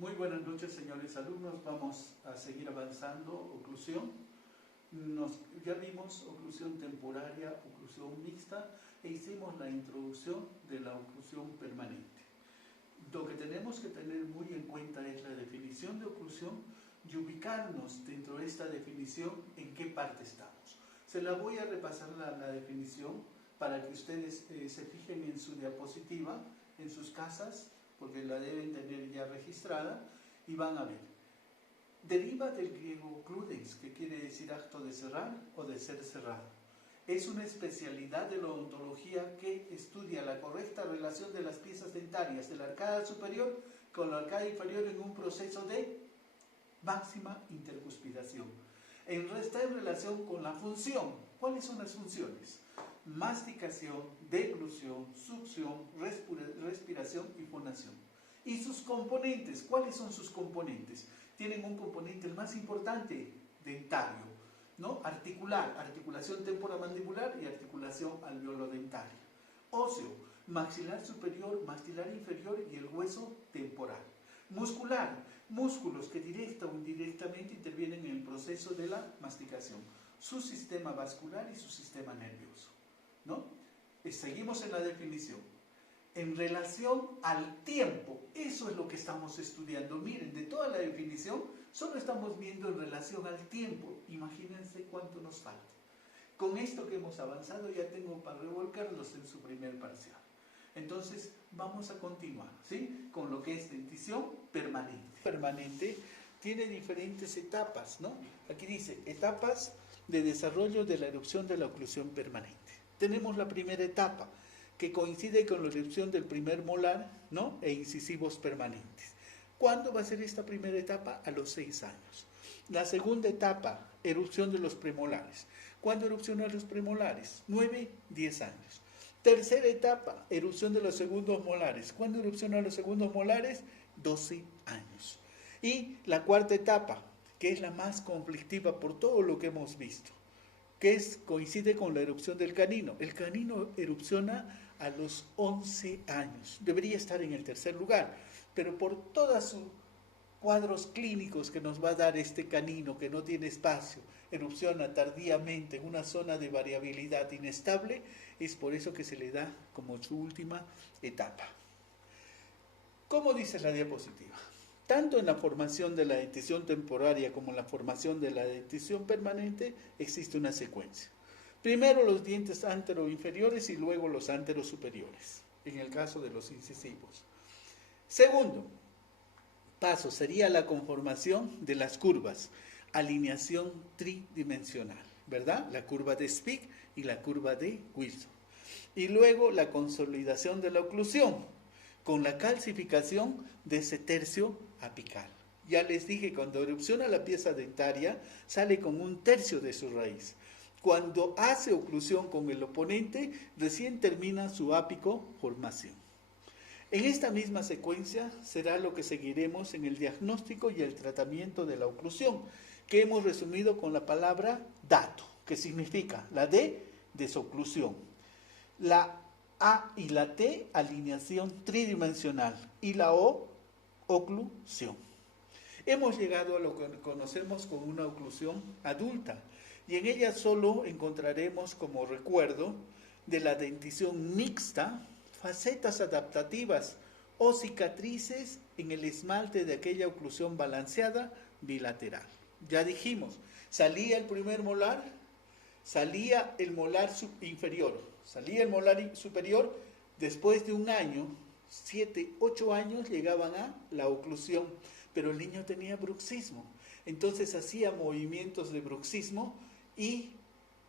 Muy buenas noches, señores alumnos. Vamos a seguir avanzando. Oclusión. Ya vimos oclusión temporaria, oclusión mixta e hicimos la introducción de la oclusión permanente. Lo que tenemos que tener muy en cuenta es la definición de oclusión y ubicarnos dentro de esta definición en qué parte estamos. Se la voy a repasar la definición para que ustedes se fijen en su diapositiva, en sus casas, porque la deben tener ya registrada, y van a ver. Deriva del griego cludens, que quiere decir acto de cerrar o de ser cerrado. Es una especialidad de la odontología que estudia la correcta relación de las piezas dentarias de la arcada superior con la arcada inferior en un proceso de máxima intercuspidación. Está en relación con la función. ¿Cuáles son las funciones? Masticación, deglución, succión, respiración y fonación. ¿Y sus componentes? ¿Cuáles son sus componentes? Tienen un componente, el más importante, dentario, ¿no? Articular, articulación temporomandibular y articulación alveolodentaria. Óseo, maxilar superior, maxilar inferior y el hueso temporal. Muscular, músculos que directa o indirectamente intervienen en el proceso de la masticación. Su sistema vascular y su sistema nervioso, ¿no? Seguimos en la definición. En relación al tiempo, eso es lo que estamos estudiando. Miren, de toda la definición, solo estamos viendo en relación al tiempo. Imagínense cuánto nos falta. Con esto que hemos avanzado ya tengo para revolcarlos en su primer parcial. Entonces, vamos a continuar, ¿sí? Con lo que es dentición permanente. Permanente tiene diferentes etapas, ¿no? Aquí dice, etapas de desarrollo de la erupción de la oclusión permanente. Tenemos la primera etapa, que coincide con la erupción del primer molar, ¿no? E incisivos permanentes. ¿Cuándo va a ser esta primera etapa? A los 6 años. La segunda etapa, erupción de los premolares. ¿Cuándo erupcionan los premolares? 9, 10 años. Tercera etapa, erupción de los segundos molares. ¿Cuándo erupcionan los segundos molares? 12 años. Y la cuarta etapa, que es la más conflictiva por todo lo que hemos visto, que coincide con la erupción del canino. El canino erupciona a los 11 años. Debería estar en el tercer lugar, pero por todos sus cuadros clínicos que nos va a dar este canino, que no tiene espacio, erupciona tardíamente en una zona de variabilidad inestable, es por eso que se le da como su última etapa. ¿Cómo dice la diapositiva? Tanto en la formación de la dentición temporaria como en la formación de la dentición permanente existe una secuencia. Primero los dientes antero-inferiores y luego los antero-superiores, en el caso de los incisivos. Segundo paso sería la conformación de las curvas, alineación tridimensional, ¿verdad? La curva de Spig y la curva de Wilson. Y luego la consolidación de la oclusión, con la calcificación de ese tercio apical. Ya les dije, cuando erupciona la pieza dentaria, sale con un tercio de su raíz. Cuando hace oclusión con el oponente, recién termina su ápico formación. En esta misma secuencia será lo que seguiremos en el diagnóstico y el tratamiento de la oclusión, que hemos resumido con la palabra dato, que significa la D, desoclusión, la A y la T, alineación tridimensional, y la O, oclusión. Hemos llegado a lo que conocemos como una oclusión adulta, y en ella solo encontraremos como recuerdo de la dentición mixta, facetas adaptativas o cicatrices en el esmalte de aquella oclusión balanceada bilateral. Ya dijimos, salía el primer molar, salía el molar inferior, salía el molar superior, después de un año, 7, 8 años llegaban a la oclusión, pero el niño tenía bruxismo, entonces hacía movimientos de bruxismo y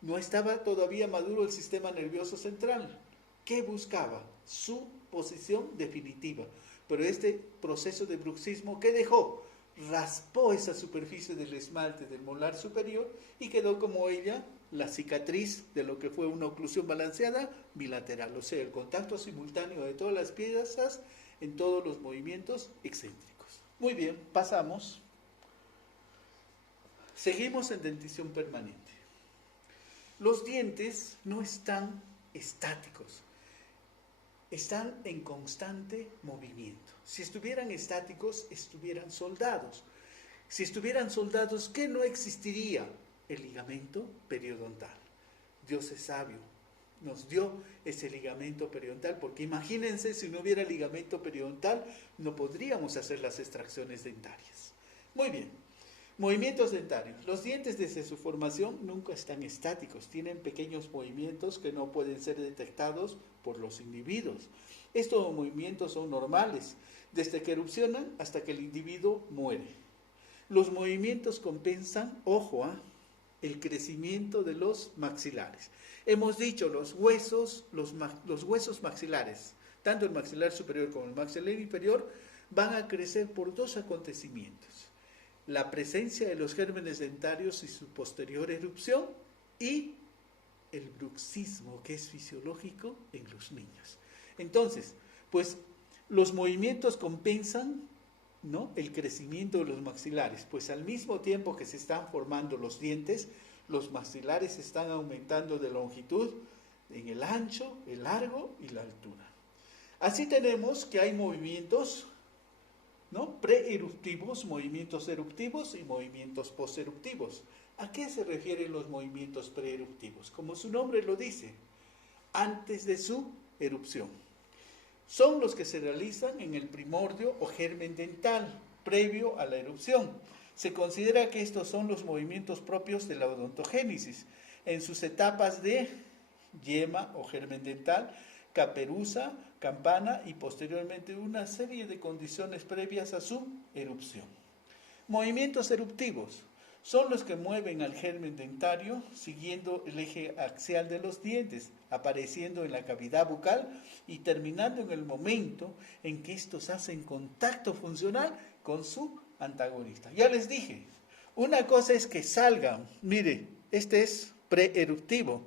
no estaba todavía maduro el sistema nervioso central. ¿Qué buscaba? Su posición definitiva. Pero este proceso de bruxismo, ¿qué dejó? Raspó esa superficie del esmalte del molar superior y quedó como ella la cicatriz de lo que fue una oclusión balanceada bilateral, o sea, el contacto simultáneo de todas las piezas en todos los movimientos excéntricos. Muy bien, pasamos. Seguimos en dentición permanente. Los dientes no están estáticos. están en constante movimiento. Si estuvieran estáticos, estuvieran soldados. Si estuvieran soldados, ¿qué no existiría? El ligamento periodontal. Dios es sabio, nos dio ese ligamento periodontal, porque imagínense, si no hubiera ligamento periodontal, no podríamos hacer las extracciones dentarias. Muy bien, movimientos dentarios. Los dientes desde su formación nunca están estáticos, tienen pequeños movimientos que no pueden ser detectados por los individuos. Estos movimientos son normales, desde que erupcionan hasta que el individuo muere. Los movimientos compensan, ojo, el crecimiento de los maxilares. Hemos dicho los huesos maxilares, tanto el maxilar superior como el maxilar inferior, van a crecer por dos acontecimientos: la presencia de los gérmenes dentarios y su posterior erupción, y el bruxismo, que es fisiológico en los niños. Entonces, pues los movimientos compensan, ¿no?, el crecimiento de los maxilares, pues al mismo tiempo que se están formando los dientes, los maxilares están aumentando de longitud en el ancho, el largo y la altura. Así tenemos que hay movimientos, ¿no?, preeruptivos, movimientos eruptivos y movimientos posteruptivos. ¿A qué se refieren los movimientos preeruptivos? Como su nombre lo dice, antes de su erupción. Son los que se realizan en el primordio o germen dental, previo a la erupción. Se considera que estos son los movimientos propios de la odontogénesis, en sus etapas de yema o germen dental, caperuza, campana y posteriormente una serie de condiciones previas a su erupción. Movimientos eruptivos son los que mueven al germen dentario siguiendo el eje axial de los dientes, apareciendo en la cavidad bucal y terminando en el momento en que estos hacen contacto funcional con su antagonista. Ya les dije, una cosa es que salgan, mire, este es preeruptivo,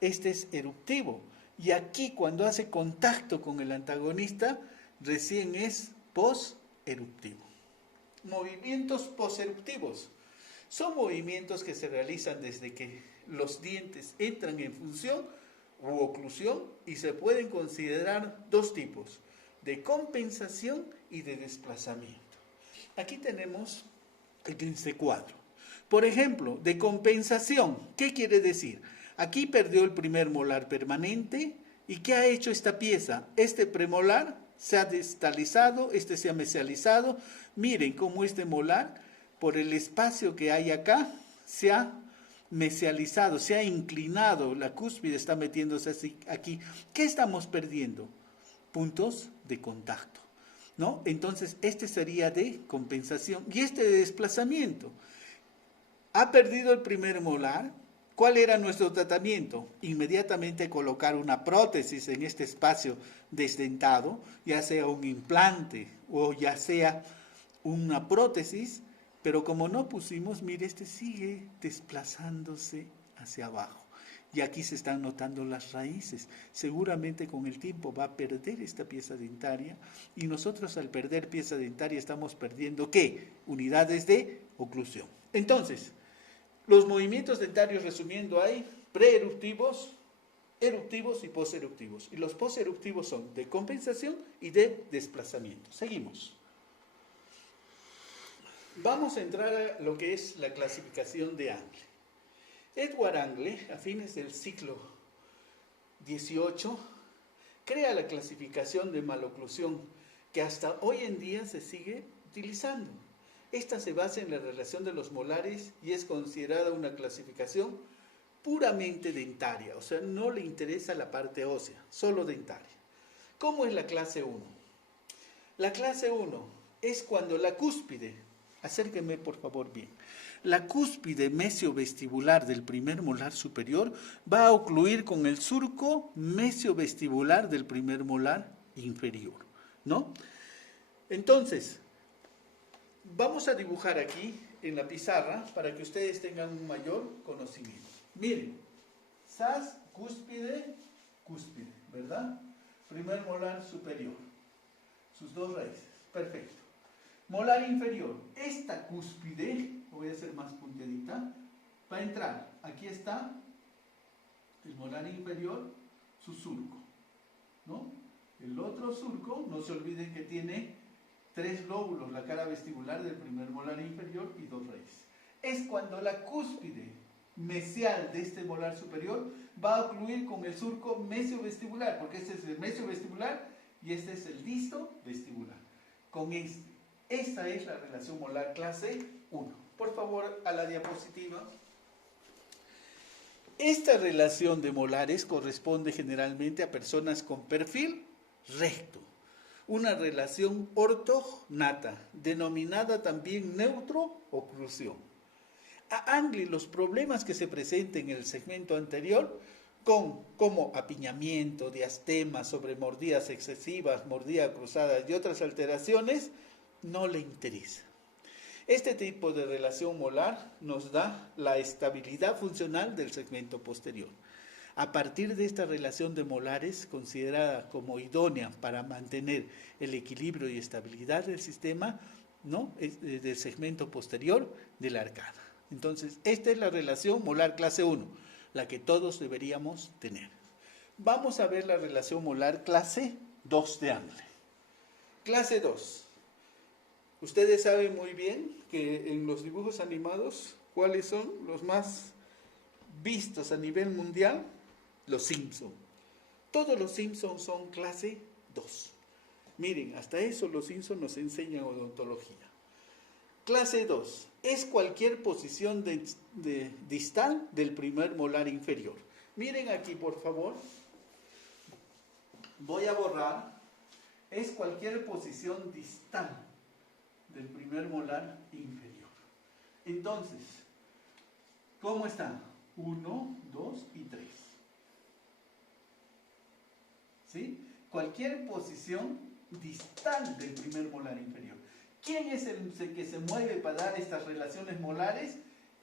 este es eruptivo, y aquí cuando hace contacto con el antagonista, recién es poseruptivo. Movimientos poseruptivos son movimientos que se realizan desde que los dientes entran en función u oclusión y se pueden considerar dos tipos: de compensación y de desplazamiento. Aquí tenemos en este cuadro. Por ejemplo, de compensación, ¿qué quiere decir? Aquí perdió el primer molar permanente. ¿Y qué ha hecho esta pieza? Este premolar se ha distalizado, este se ha mesializado. Miren cómo este molar, por el espacio que hay acá, se ha mesializado, se ha inclinado, la cúspide está metiéndose así, aquí. ¿Qué estamos perdiendo? Puntos de contacto, ¿no? Entonces, este sería de compensación. Y este de desplazamiento. Ha perdido el primer molar. ¿Cuál era nuestro tratamiento? Inmediatamente colocar una prótesis en este espacio desdentado, ya sea un implante o ya sea una prótesis, pero como no pusimos, mire, este sigue desplazándose hacia abajo. Y aquí se están notando las raíces. Seguramente con el tiempo va a perder esta pieza dentaria, y nosotros al perder pieza dentaria estamos perdiendo, ¿qué? Unidades de oclusión. Entonces, los movimientos dentarios, resumiendo, hay preeruptivos, eruptivos y poseruptivos. Y los poseruptivos son de compensación y de desplazamiento. Seguimos. Vamos a entrar a lo que es la clasificación de Angle. Edward Angle, a fines del siglo XVIII, crea la clasificación de maloclusión que hasta hoy en día se sigue utilizando. Esta se basa en la relación de los molares y es considerada una clasificación puramente dentaria, o sea, no le interesa la parte ósea, solo dentaria. ¿Cómo es la clase 1? La clase 1 es cuando la cúspide, acérquenme por favor bien, la cúspide mesiovestibular del primer molar superior va a ocluir con el surco mesiovestibular del primer molar inferior, ¿no? Entonces, vamos a dibujar aquí en la pizarra para que ustedes tengan un mayor conocimiento. Miren, SAS, cúspide, ¿verdad? Primer molar superior, sus dos raíces, perfecto. Molar inferior, esta cúspide, voy a hacer más punteadita, va a entrar, aquí está el molar inferior, su surco, ¿no? El otro surco, no se olviden que tiene 3 lóbulos, la cara vestibular del primer molar inferior y 2 raíces. Es cuando la cúspide mesial de este molar superior va a ocluir con el surco mesiovestibular, porque este es el mesiovestibular y este es el disto vestibular. Con esta es la relación molar clase 1. Por favor, a la diapositiva. Esta relación de molares corresponde generalmente a personas con perfil recto. Una relación ortognata, denominada también neutro-oclusión. A Angli los problemas que se presenten en el segmento anterior, como apiñamiento, diastema, sobremordidas excesivas, mordida cruzada y otras alteraciones, no le interesa. Este tipo de relación molar nos da la estabilidad funcional del segmento posterior. A partir de esta relación de molares, considerada como idónea para mantener el equilibrio y estabilidad del sistema, ¿no?, del segmento posterior de la arcada. Entonces, esta es la relación molar clase 1, la que todos deberíamos tener. Vamos a ver la relación molar clase 2 de Angli. Clase 2. Ustedes saben muy bien que en los dibujos animados, ¿cuáles son los más vistos a nivel mundial? Los Simpson. Todos los Simpsons son clase 2. Miren, hasta eso los Simpsons nos enseñan odontología. Clase 2 es cualquier posición distal del primer molar inferior. Miren aquí, por favor. Voy a borrar. Es cualquier posición distal del primer molar inferior. Entonces, ¿cómo está? 1, 2 y 3. ¿Sí? Cualquier posición distal del primer molar inferior. ¿Quién es el que se mueve para dar estas relaciones molares?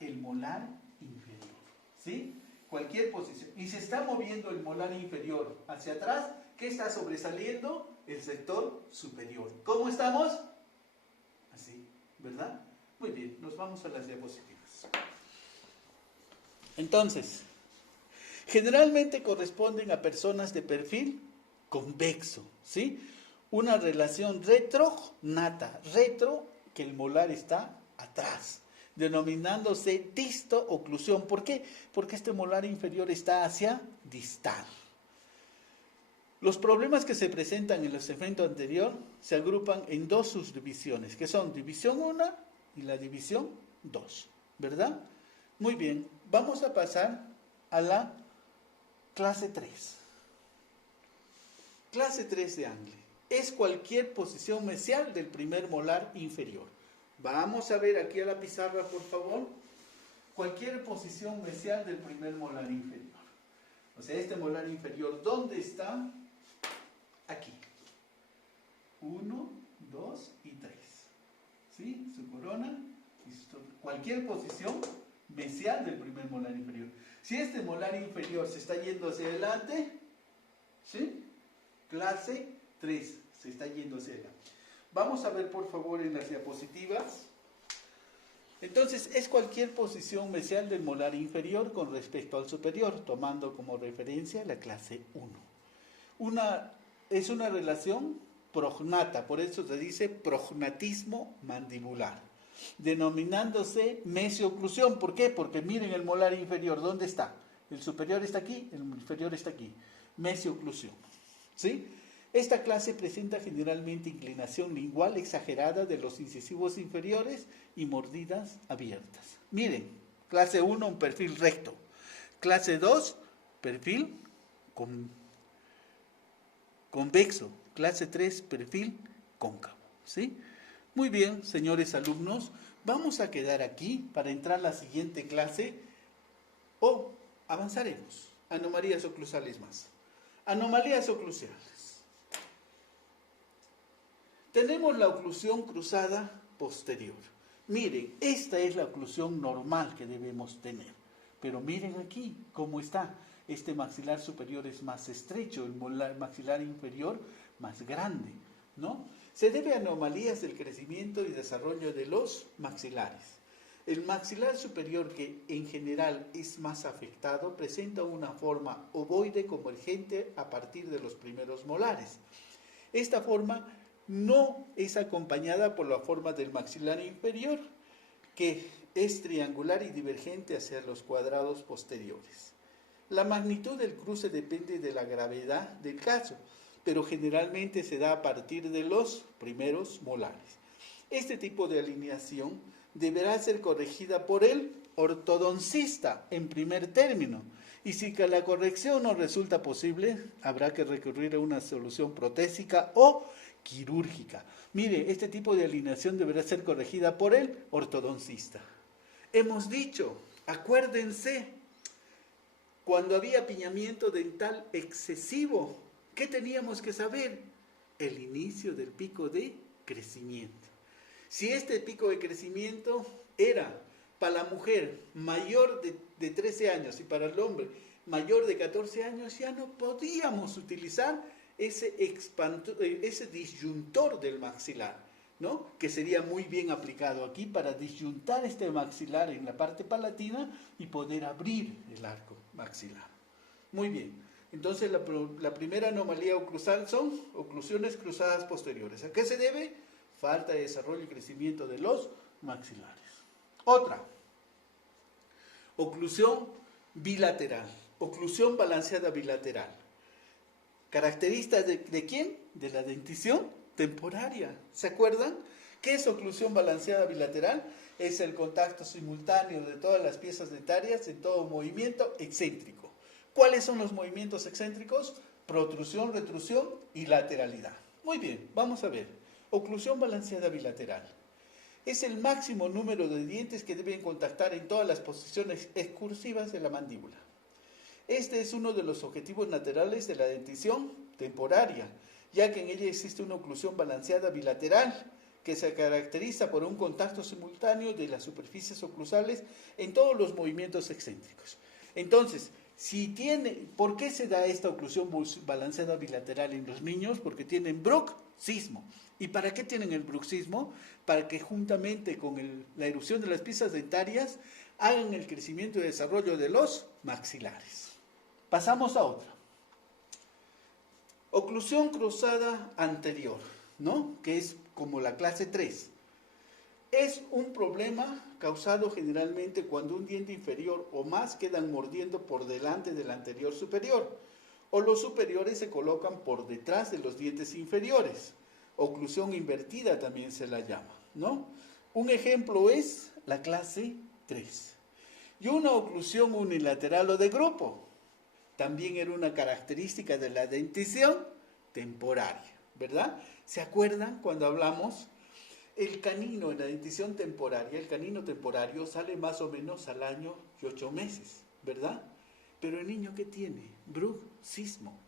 El molar inferior. ¿Sí? Cualquier posición. Y se está moviendo el molar inferior hacia atrás. ¿Qué está sobresaliendo? El sector superior. ¿Cómo estamos? Así, ¿verdad? Muy bien, nos vamos a las diapositivas. Entonces, generalmente corresponden a personas de perfil convexo, ¿sí? Una relación retrognata, retro, que el molar está atrás, denominándose disto-oclusión. ¿Por qué? Porque este molar inferior está hacia distal. Los problemas que se presentan en el segmento anterior se agrupan en 2 subdivisiones, que son división 1 y la división 2, ¿verdad? Muy bien, vamos a pasar a la clase 3. Clase 3 de Angli. Es cualquier posición mesial del primer molar inferior. Vamos a ver aquí a la pizarra, por favor. Cualquier posición mesial del primer molar inferior. O sea, este molar inferior, ¿dónde está? Aquí. 1, 2 y 3. ¿Sí? Su corona. Cualquier posición mesial del primer molar inferior. Si este molar inferior se está yendo hacia adelante, ¿sí? Clase 3 se está yendo hacia adelante. Vamos a ver, por favor, en las diapositivas. Entonces, es cualquier posición mesial del molar inferior con respecto al superior, tomando como referencia la clase 1. Es una relación prognata, por eso se dice prognatismo mandibular, denominándose mesioclusión. ¿Por qué? Porque miren el molar inferior, ¿dónde está? El superior está aquí, el inferior está aquí. Mesioclusión, ¿sí? Esta clase presenta generalmente inclinación lingual exagerada de los incisivos inferiores y mordidas abiertas. Miren, clase 1, un perfil recto. Clase 2, perfil convexo. Clase 3, perfil cóncavo, ¿sí? Muy bien, señores alumnos, vamos a quedar aquí para entrar a la siguiente clase o avanzaremos. Anomalías oclusales más. Anomalías oclusales. Tenemos la oclusión cruzada posterior. Miren, esta es la oclusión normal que debemos tener. Pero miren aquí cómo está. Este maxilar superior es más estrecho, el maxilar inferior más grande, ¿no? Se debe a anomalías del crecimiento y desarrollo de los maxilares. El maxilar superior, que en general es más afectado, presenta una forma ovoide convergente a partir de los primeros molares. Esta forma no es acompañada por la forma del maxilar inferior, que es triangular y divergente hacia los cuadrados posteriores. La magnitud del cruce depende de la gravedad del caso, pero generalmente se da a partir de los primeros molares. Este tipo de alineación deberá ser corregida por el ortodoncista en primer término, y si la corrección no resulta posible, habrá que recurrir a una solución protésica o quirúrgica. Mire, este tipo de alineación deberá ser corregida por el ortodoncista. Hemos dicho, acuérdense, cuando había apiñamiento dental excesivo, ¿qué teníamos que saber? El inicio del pico de crecimiento. Si este pico de crecimiento era para la mujer mayor de 13 años y para el hombre mayor de 14 años, ya no podíamos utilizar ese disyuntor del maxilar, ¿no? Que sería muy bien aplicado aquí para disyuntar este maxilar en la parte palatina y poder abrir el arco maxilar. Muy bien, entonces la primera anomalía oclusal son oclusiones cruzadas posteriores. ¿A qué se debe? Falta de desarrollo y crecimiento de los maxilares. Otra, oclusión bilateral, oclusión balanceada bilateral. ¿Características de quién? De la dentición temporaria. ¿Se acuerdan? ¿Qué es oclusión balanceada bilateral? Es el contacto simultáneo de todas las piezas dentarias en todo movimiento excéntrico. ¿Cuáles son los movimientos excéntricos? Protrusión, retrusión y lateralidad. Muy bien, vamos a ver. Oclusión balanceada bilateral. Es el máximo número de dientes que deben contactar en todas las posiciones excursivas de la mandíbula. Este es uno de los objetivos naturales de la dentición temporaria, ya que en ella existe una oclusión balanceada bilateral, que se caracteriza por un contacto simultáneo de las superficies oclusales en todos los movimientos excéntricos. Entonces, ¿por qué se da esta oclusión balanceada bilateral en los niños? Porque tienen bruxismo. ¿Y para qué tienen el bruxismo? Para que juntamente con la erupción de las piezas dentarias hagan el crecimiento y desarrollo de los maxilares. Pasamos a otra. Oclusión cruzada anterior, ¿no? Que es como la clase 3. Es un problema causado generalmente cuando un diente inferior o más quedan mordiendo por delante del anterior superior, o los superiores se colocan por detrás de los dientes inferiores. Oclusión invertida también se la llama, ¿no? Un ejemplo es la clase 3. Y una oclusión unilateral o de grupo también era una característica de la dentición temporaria, ¿verdad? ¿Se acuerdan cuando hablamos? El canino en la dentición temporaria, el canino temporario sale más o menos al año y 8 meses, ¿verdad? Pero el niño, ¿qué tiene? Bruxismo.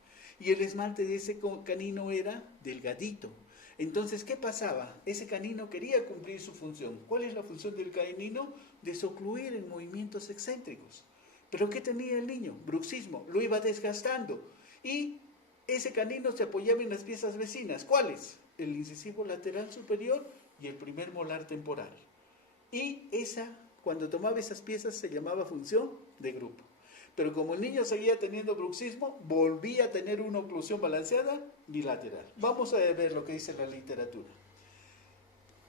Y el esmalte de ese canino era delgadito. Entonces, ¿qué pasaba? Ese canino quería cumplir su función. ¿Cuál es la función del canino? Desocluir en movimientos excéntricos. ¿Pero qué tenía el niño? Bruxismo. Lo iba desgastando. Y ese canino se apoyaba en las piezas vecinas. ¿Cuáles? El incisivo lateral superior y el primer molar temporal. Y cuando tomaba esas piezas se llamaba función de grupo. Pero como el niño seguía teniendo bruxismo, volvía a tener una oclusión balanceada bilateral. Vamos a ver lo que dice la literatura.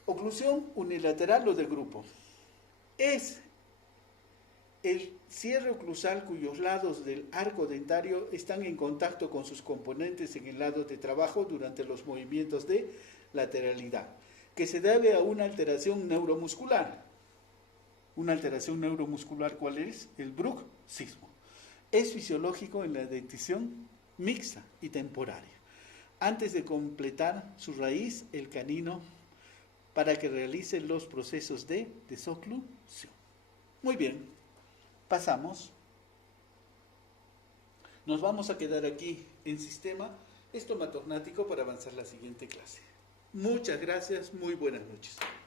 Oclusión unilateral o de grupo. Es el cierre oclusal cuyos lados del arco dentario están en contacto con sus componentes en el lado de trabajo durante los movimientos de lateralidad, que se debe a una alteración neuromuscular. ¿Una alteración neuromuscular cuál es? El bruxismo. Es fisiológico en la dentición mixta y temporaria. Antes de completar su raíz, el canino, para que realice los procesos de desoclusión. Muy bien, pasamos. Nos vamos a quedar aquí en sistema estomatognático para avanzar la siguiente clase. Muchas gracias, muy buenas noches.